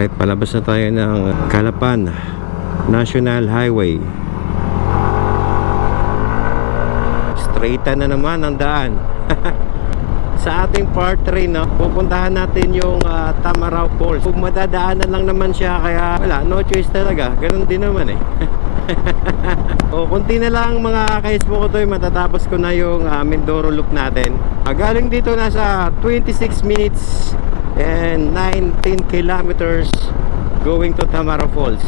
Alright, palabas na tayo ng Calapan National Highway. Straighta na naman ang daan. Sa ating part 3, no, pupuntahan natin yung Tamarao Falls. Kung madadaanan lang naman siya, kaya wala, no choice talaga. Ganun din naman eh. O, kunti na lang mga ka-Facebook ko to, matatapos ko na yung Mindoro Loop natin. Galing dito nasa 26 minutes and 19 kilometers going to Tamarao Falls.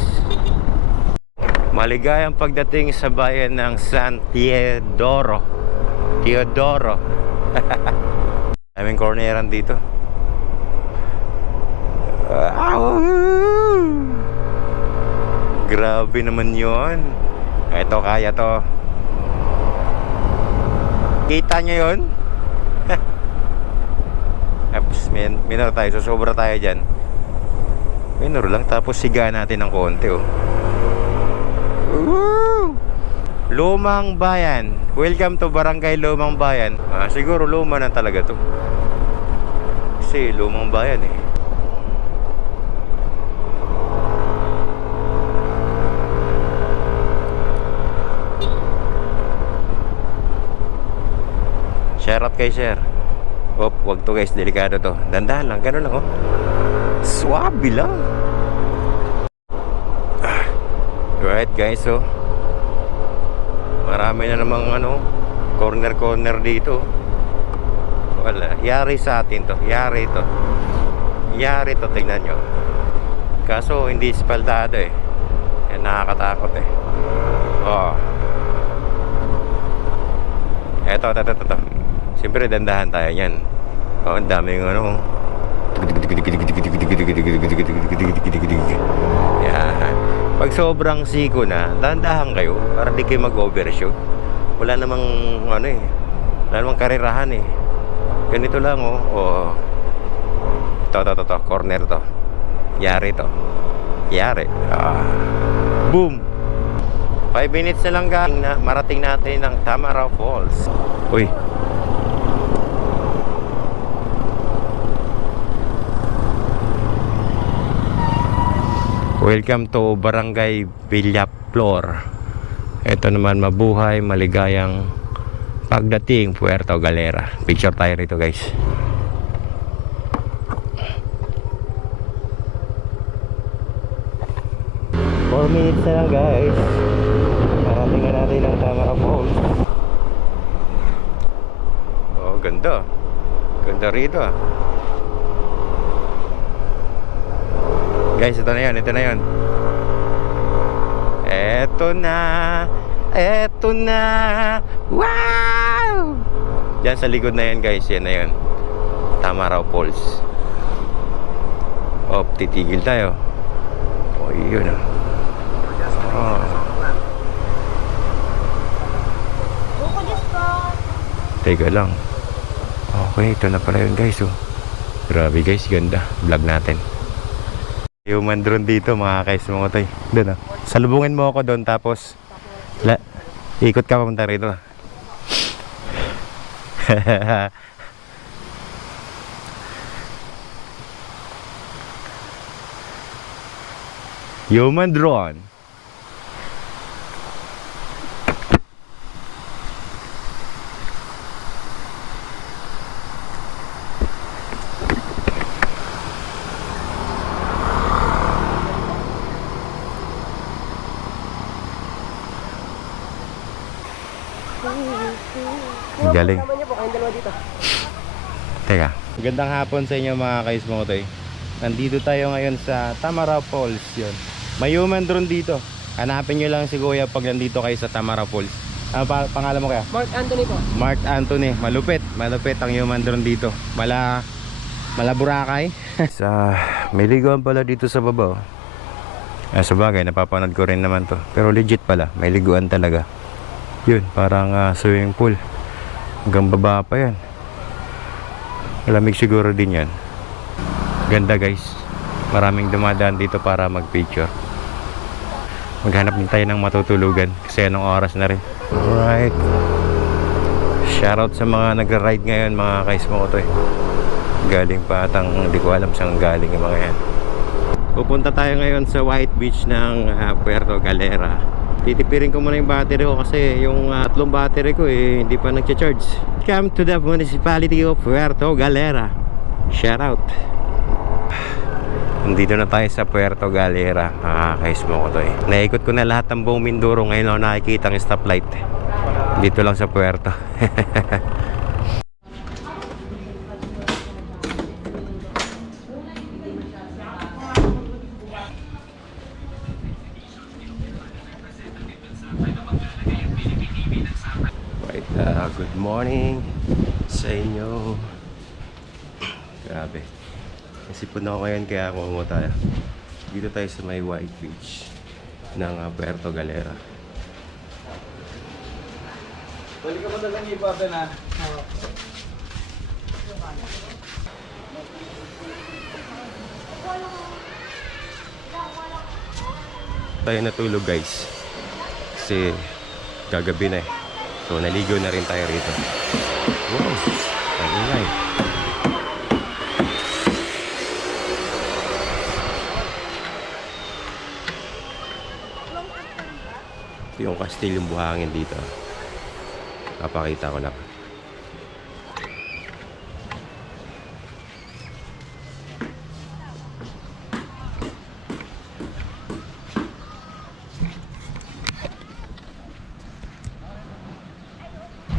Maligayang pagdating sa bayan ng San Teodoro. Daming corneran dito. Grabe naman yon. Ito, kaya to. Kita nyo yun? Minor tayo, sobra tayo dyan. Minor lang, tapos siga natin ng konti, oh. Lumang Bayan. Welcome to Barangay Lumang Bayan. Siguro luma na talaga to, kasi Lumang Bayan eh. Share up kay sir. Wag to guys, delikado to. Dandahan lang, gano'n lang oh. Swabe lang. Right guys, oh. Marami na namang corner dito. Wala, yari sa atin to. Yari to, tingnan nyo. Kaso hindi espaldado eh. Yan, nakakatakot eh. Oh. Eto. Siyempre dandahan tayo yan. Oh, ang dami yung yan. Pag sobrang siko na, dandahan kayo para di kayo mag-overshoot. Wala namang wala namang karirahan eh. Ganito lang oh. Oh. Ito, corner to. Yari to. Boom. 5 minutes na lang na marating natin ng Tamarao Falls. Uy. Welcome to Barangay Villaflor. Ito naman, mabuhay, maligayang pagdating Puerto Galera. Picture tayo rito guys. Four minutes na lang guys. Marating na natin ang Tamarao Falls. Oh, ganda. Ganda rito ah. Guys, ito na yun. Ito na. Wow! Diyan sa likod na yan guys, yan na yun. Tamarao Falls. Oh, titigil tayo. Oh, yun ah. Oh. Teka lang. Okay, ito na pala yun guys oh. Grabe guys, ganda. Vlog natin. Human drone dito mga ka-Facebook ko tayo. Doon ah. Salubungin mo ako doon tapos ikot ka papunta rito. Human drone. Galing. Teka. Magandang hapon sa inyo mga ka-Ismotoy. Nandito tayo ngayon sa Tamarao Falls yun. May human drone dito. Hanapin nyo lang si Kuya pag nandito kayo sa Tamarao Falls. Ano pangalan mo kaya? Mark Anthony po. Mark Anthony. Malupit ang human drone dito. Malaburakay. May liguan pala dito sa baba. Sa bagay, napapanood ko rin naman to. Pero legit pala, may liguan talaga. Yun, parang swimming pool. Hanggang baba pa yan. Malamig siguro din yan. Ganda guys. Maraming dumadaan dito para mag-picture. Maghanap din tayo ng matutulugan kasi anong oras na rin. Alright. Shoutout sa mga nagra-ride ngayon mga ka-Ismotoy. Galing pa atang, hindi ko alam saan galing yung mga yan. Pupunta tayo ngayon sa White Beach ng Puerto Galera. Titipirin ko muna yung battery ko kasi yung tatlong battery ko hindi pa nagcha-charge. Come to the municipality of Puerto Galera. Shout out. Nandito na tayo sa Puerto Galera. Nakakaismo ko to Naikot ko na lahat ng buong Mindoro. Ngayon ako nakikita ang stoplight. Dito lang sa Puerto. Good morning sa inyo. Grabe. Nasipon ako ngayon kaya kumungo tayo. Dito tayo sa may White Beach ng Puerto Galera. Balik ka ba talagang iba na? Tayo natulog guys. Kasi gagabi na So naligo na rin tayo rito. Wow, ang ingay. Ito yung kastilyong buhangin dito. Papakita ko lang.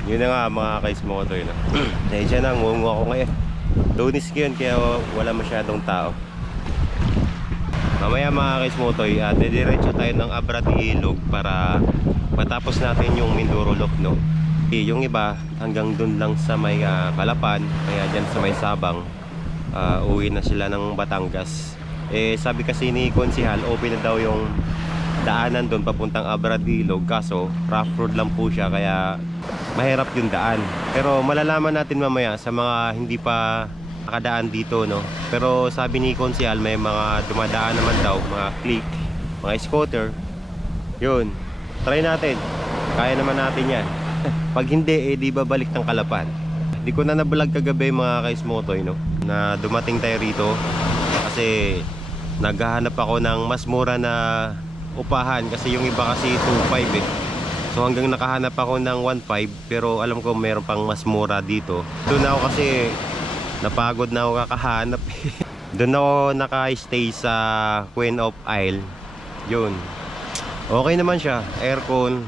Yun na nga mga kaismo ko to Dahil siya na, ngungo ako ngayon. Lunis ngayon kaya wala masyadong tao. Mamaya mga kaismo to didiretso tayo ng Abra de Ilog para matapos natin yung Mindoro Loop, no? Yung iba hanggang dun lang sa may Calapan, kaya dyan sa may Sabang uwi na sila ng Batangas. Sabi kasi ni Konsihal, open na daw yung daanan dun papuntang Abra de Ilog, kaso rough road lang po siya kaya mahirap yung daan. Pero malalaman natin mamaya sa mga hindi pa nakadaan dito, no? Pero sabi ni Konsihal may mga dumadaan naman daw, mga click, mga scooter. Yun, try natin. Kaya naman natin yan. Pag hindi, di babalik ng Calapan. Di ko na nabalag kagabi mga kaismotoy, no? Na dumating tayo rito kasi naghahanap ako ng mas mura na upahan kasi yung iba kasi 2.5 So hanggang nakahanap ako ng 1.5 pero alam ko mayroon pang mas mura dito. Doon ako kasi napagod na ako kakahanap. Doon ako naka-stay sa Queen of Isle. Yun. Okay naman siya. Aircon,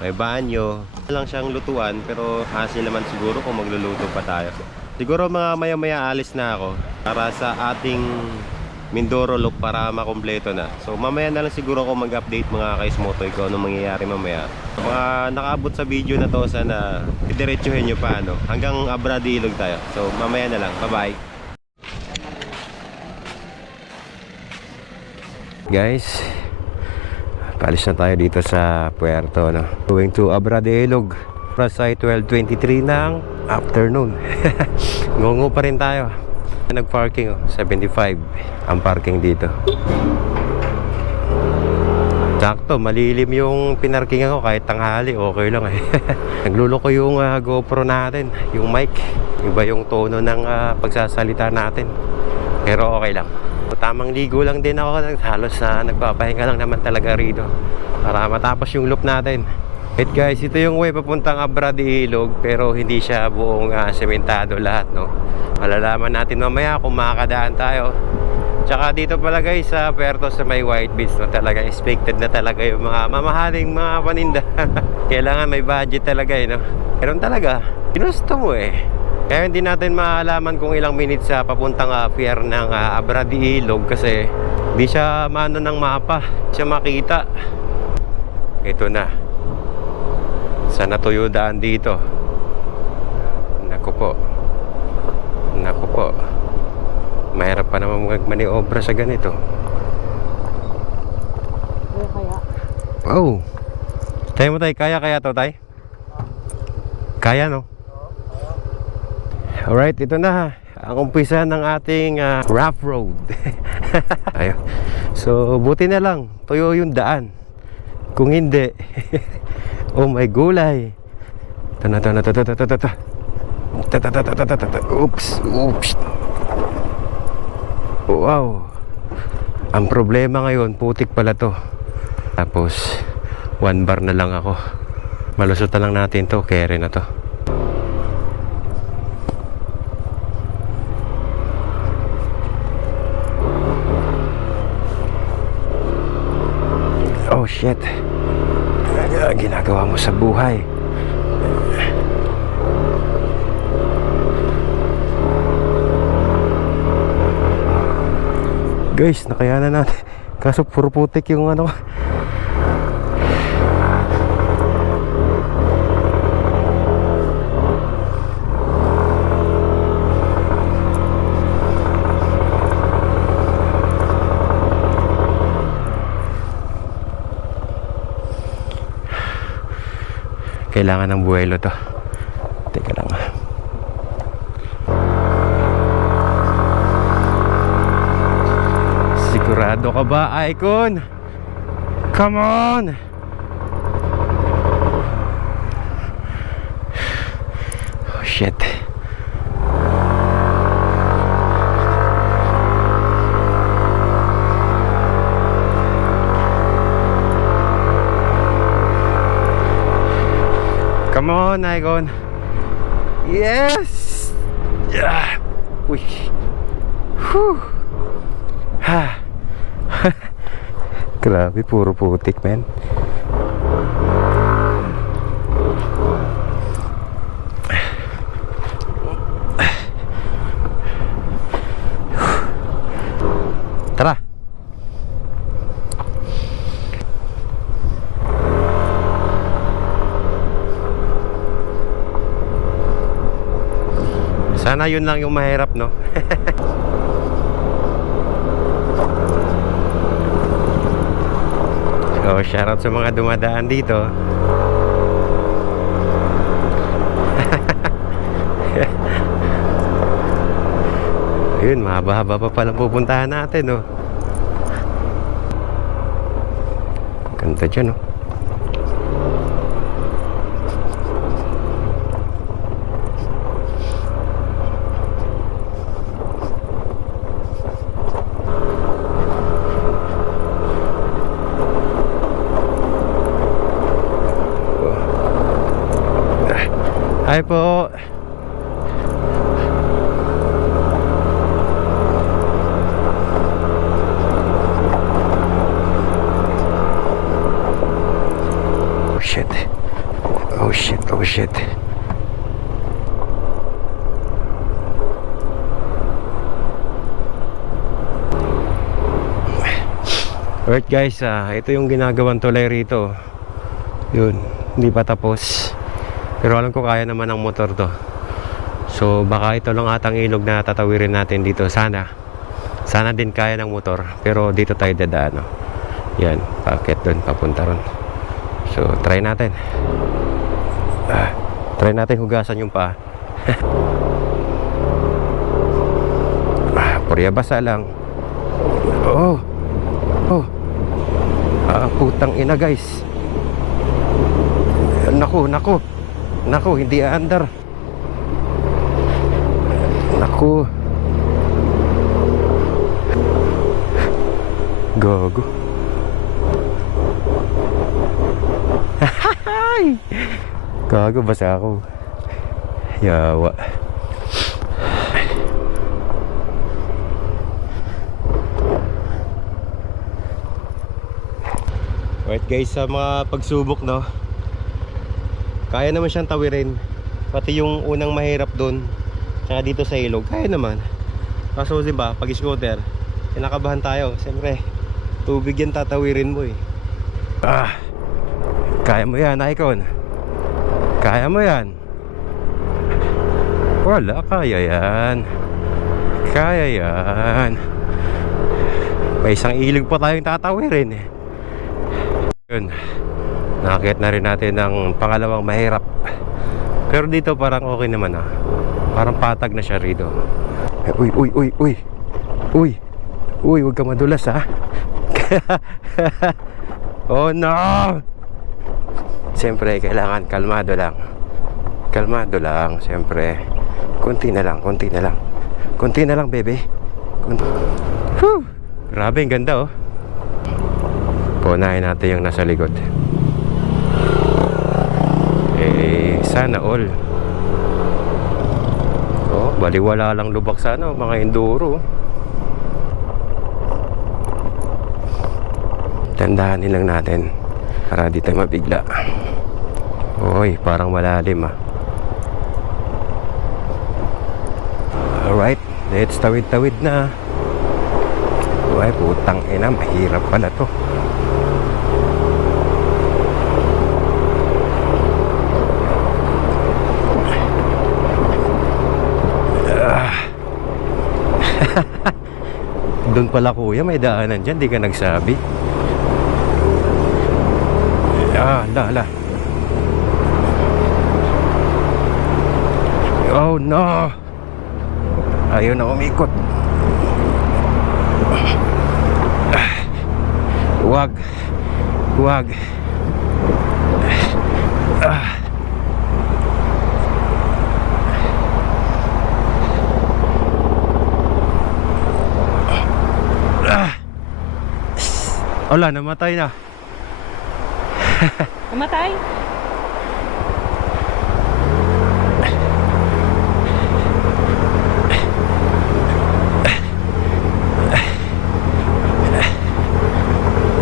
may banyo. Lang siyang lutuan pero hassle naman siguro kung magluluto pa tayo. Siguro mga maya-maya alis na ako para sa ating Mindoro Loop para makompleto na. So mamaya na lang siguro ako mag-update mga kaismotoy ko anong mangyayari mamaya. Mga nakaabot sa video na to, sana diretsuhin nyo pa hanggang Abra de Ilog tayo. So mamaya na lang, bye bye. Guys, paalis na tayo dito sa Puerto, going to Abra de Ilog. Prasay 12:23 ng afternoon. Ngungo pa rin tayo. Nag-parking 75 ang parking dito. Sakto, malilim yung pinarkingan ko kahit tanghali, okay lang Nagluloko yung GoPro natin, yung mic. Iba yung tono ng pagsasalita natin. Pero okay lang. Tamang ligo lang din ako, halos nagpapahinga lang naman talaga rito para matapos yung loop natin. Guys, ito yung way papuntang Abra de Ilog pero hindi siya buong sementado lahat, no? Malalaman natin mamaya kung makakadaan tayo. Tsaka dito pala guys sa Puerto sa may White Beach, no, talaga expected na talaga yung mga mamahaling mga paninda. Kailangan may budget talaga no? Meron talaga, ginusto mo Kaya hindi natin maalaman kung ilang minutes sa papuntang pier ng Abra de Ilog kasi hindi siya maano ng mapa, siya makita. Ito na. Sana tuyo daan dito. Naku po. Mahirap pa naman magmaniobra sa ganito. Kaya? Oh. Tayo mo tayo, kaya to tay? Kaya no? Alright, ito na ang umpisa ng ating rough road. Ayun. So buti na lang tuyo yung daan. Kung hindi oh my gulay. Oops. Wow. Ang problema ngayon, putik pala to. Tapos 1 bar na lang ako. Malusot na lang natin to, carry na to. Oh shit. Ginagawa mo sa buhay. Guys, nakayanan natin. Kaso puro putik yung ano. Kailangan ng buwelo to. Teka lang. Sigurado ka ba, Icon? Come on! Oh shit. Come on, Icon. Yes! Yeah. Uy. Whew. Ha. Grabe, puro putik, man. Tara. Sana yun lang yung mahirap, no? So, shoutout sa mga dumadaan dito. Ayun, mahaba-haba pa palang pupuntahan natin, no? Ganda dyan, no? Hi po. Oh shit. Oh shit. Oh shit. Alright guys, ito yung ginagawang tulay rito. Yun, hindi pa tapos. Pero alam ko kaya naman ng motor to. So baka ito lang atang ilog na tatawirin natin dito. Sana din kaya ng motor. Pero dito tayo dadaan, no? Yan, packet doon, papunta ron. So try natin. Try natin hugasan yung paa. Purya basa lang. Oh. Putang ina guys. Naku, hindi aandar. Naku. Gago. Gago, basa ako. Yawa. Alright guys, sa mga pagsubok, no, kaya naman siyang tawirin. Pati yung unang mahirap doon, tsaka dito sa ilog, kaya naman. Kaso diba, pag scooter, kinakabahan tayo. Siyempre, tubig yan tatawirin mo eh. Kaya mo yan, Icon. Kaya mo yan. Wala, kaya yan. Kaya yan. May isang ilog pa tayong tatawirin eh. Yun, nakakit na rin natin ang pangalawang mahirap. Pero dito parang okay naman ah. Parang patag na siya rito. Uy, huwag ka madulas ha. Oh no. Siyempre kailangan kalmado lang. Kalmado lang, siyempre. Konti na lang, bebe. Grabe, ang ganda oh. Punahin natin yung nasa likod. Sana all. Oh, baliwala lang lubak sa ano, mga enduro. Tandaanin lang natin para di tayo mabigla. Oy, parang malalim ah. Alright, let's tawid-tawid na. Ay, putang ina, mahirap pala to. Doon pala kuya, may daanan dyan, di ka nagsabi. Ala. Oh no. Ayaw na umikot. Huwag. Wala, namatay na. Namatay?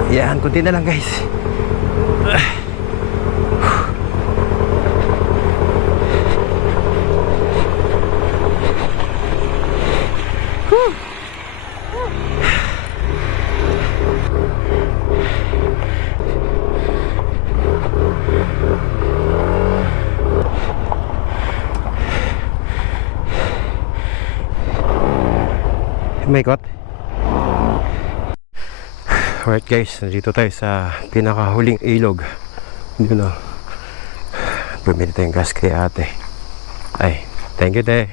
Yan, kunti na lang guys. May kot. Alright guys, nandito tayo sa pinakahuling ilog. Yun o. Bumili tayong gas kay ate. Ay, thank you te.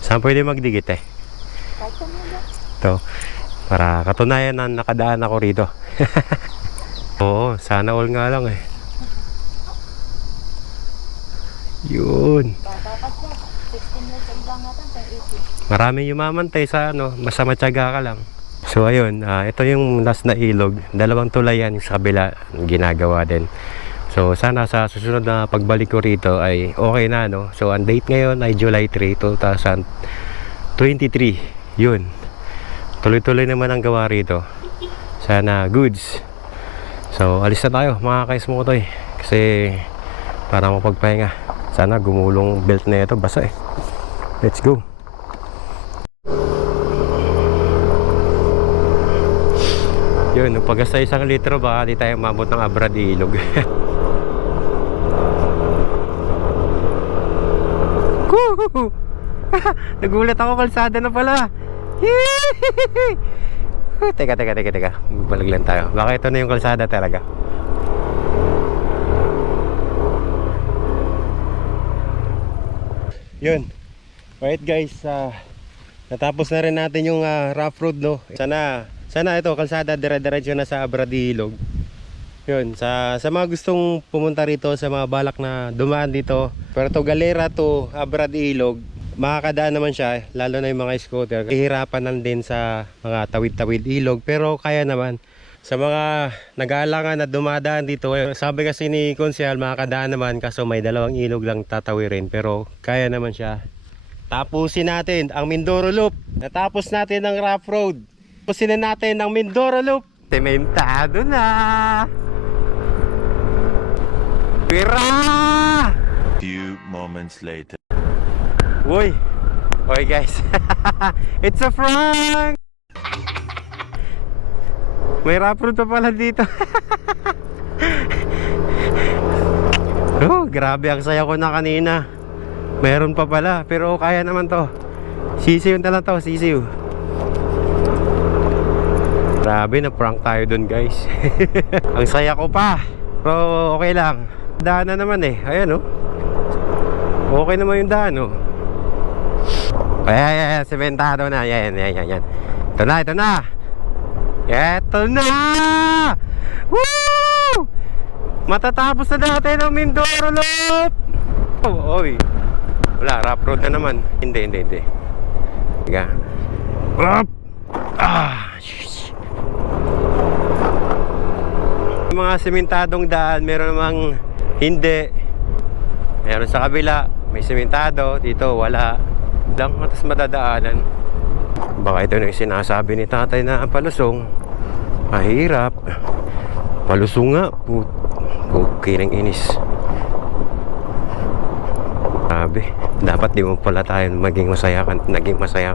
Saan pwede magdigit eh? Ito, para katunayan na nakadaan ako rito. Oo, sana all nga lang eh. Yun. Maraming yumamantay sa ano, basta matyaga ka lang. So ayun, ito yung last na ilog. Dalawang tulay yan sa kabila, ginagawa din. So sana sa susunod na pagbalik ko rito ay okay na no. So ang date ngayon ay July 3, 2023. Yun. Tuloy-tuloy naman ang gawa rito. Sana goods. So alis na tayo mga kaismotoy. Kasi para mapagpahinga. Sana gumulong belt na ito, basa eh. Let's go. Yun, nung pagkasta 1 litro baka di tayo mabot ng Abra di Ilog. Nagulat ako, kalsada na pala. Teka. Balik lang tayo. Baka ito na yung kalsada talaga. Yun. Alright guys, natapos na rin natin yung rough road no. Sana ito kalsada dire-diretso na sa Abra di Ilog. Yun, sa mga gustong pumunta rito, sa mga balak na dumaan dito, Puerto Galera to Abra di Ilog, makakadaan naman siya, lalo na yung mga scooter. Ihirapan lang din sa mga tawid-tawid ilog, pero kaya naman. Sa mga nag-aalangan na dumadaan dito, sabi kasi ni Konsyal, makakadaan naman, kaso may 2 ilog lang tatawirin, pero kaya naman siya. Tapusin natin ang Mindoro Loop. Natapos natin ang rough road. Tapusin na natin ang Mindoro Loop. Sementado na. Pira! Few moments later. Uy. Okay guys. It's a prank. May rough road pa pala dito. Oh, grabe ang saya ko na kanina. Meron pa pala, pero kaya naman to. Sisiw na lang to, sisiw. Grabe, na-prank tayo dun guys. Ang saya ko pa. Pero okay lang. Daan na naman eh. Ayan oh. Okay naman yung daan oh. Ayan, sementado na. Yan. Ito na. Ito na. Woo! Matatapos na natin ang Mindoro Loop. Oh, oy. Wala, rough road na naman. Hindi. Tiga. Up! Ah! Shhh. Mga sementadong daan, meron namang hindi. Meron sa kabila, may sementado. Dito, wala. Lang matas madadaanan. Baka ito na yung sinasabi ni tatay na palusong. Mahirap. Palusong nga. Okay ng inis. Sabi, dapat di mo pala tayo naging masaya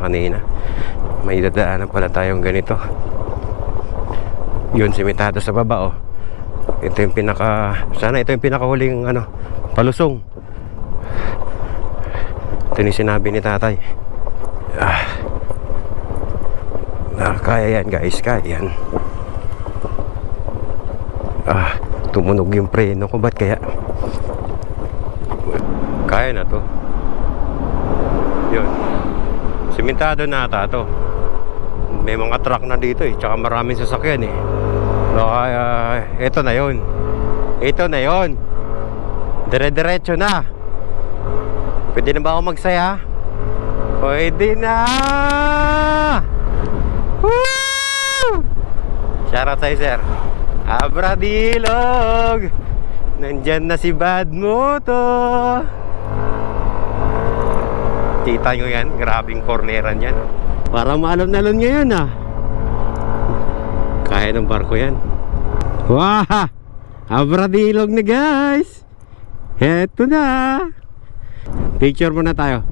kanina. May dadaanan pala tayong ganito. Yun, sementado sa baba, oh. Ito yung sana ito yung pinakahuling palusong. Ito yung sinabi ni tatay. Kaya yan guys, kaya yan. Tumunog yung preno ko, ba't kaya? Kaya na to. Yun, sementado na ata to. May mga truck na dito eh, tsaka maraming sasakyan eh. Kaya ito na yun. Ito na yun. Dire-diretso na. Pwede na ba ako magsaya? Pwede na. Woo! Shoutout sa'yo, sir. Abradilog. Nandyan na si Bad Moto. Kita nyo yan, grabing corneran yan. Parang maalon-alon ngayon ah. Kaya ng barko yan. Wah! Abradilog na guys. Heto na. Picture muna tayo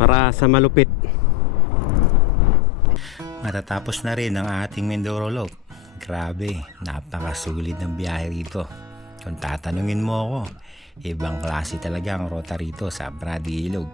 para sa malupit. Matatapos na rin ang ating Mindoro Loop. Grabe, napakasulit ng biyahe rito. Kung tatanungin mo ako, ibang klase talaga ang rota rito sa Abradilog.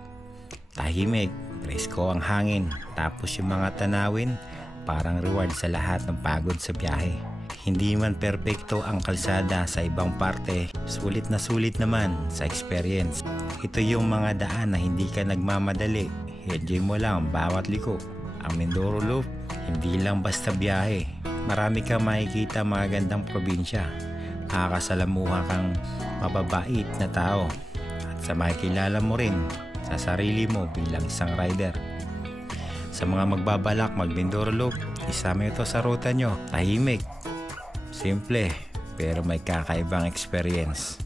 Tahimik, presko ang hangin, tapos yung mga tanawin, parang reward sa lahat ng pagod sa biyahe. Hindi man perpekto ang kalsada sa ibang parte, sulit na sulit naman sa experience. Ito yung mga daan na hindi ka nagmamadali, enjoy mo lang bawat liko. Ang Mindoro Loop, hindi lang basta biyahe. Marami kang makikita mga gandang probinsya. Makakasalamuha kang mababait na tao. At sa makikilala mo rin sa sarili mo bilang isang rider. Sa mga magbabalak mag-Mindoro Loop, isama ito sa ruta nyo. Tahimik, simple, pero may kakaibang experience.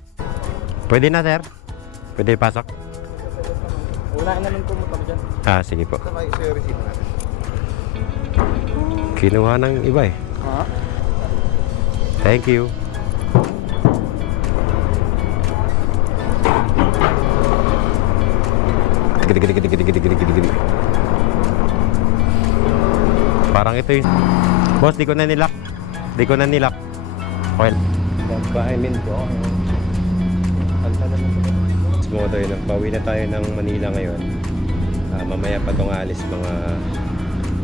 Pwede na, sir? Pwede pasok? Unahin naman pumunta mo dyan. Sige po. Saka yung receipt natin. Kinuha ng iba eh. Ha? Thank you. Parang ito yung boss, di ko na nilak. Okay. Babainin ko. Alta na lang po. Moto yun. Bawi na tayo ng Manila ngayon. Mamaya pa itong alis mga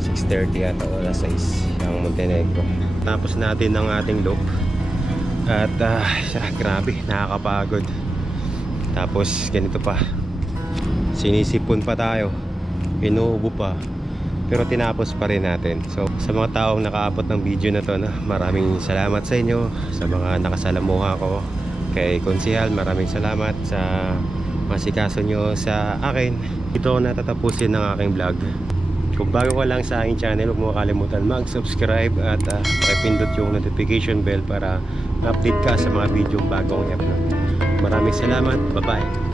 6:30 at o alas 6 ang Montenegro. Tapos natin ang ating loop. At grabe, nakakapagod. Tapos ganito pa. Sinisipon pa tayo. Inuubo pa. Pero tinapos pa rin natin. So sa mga taong nakaabot ng video na to, maraming salamat sa inyo. Sa mga nakasalamuha ko, kay Konsehal, maraming salamat sa masikaso nyo sa akin. Ito ako natatapusin ng aking vlog. Kung bago ka lang sa aking channel, huwag mo kalimutan mag-subscribe at pakipindot yung notification bell para ma-update ka sa mga video bagong i-upload. Maraming salamat. Bye-bye.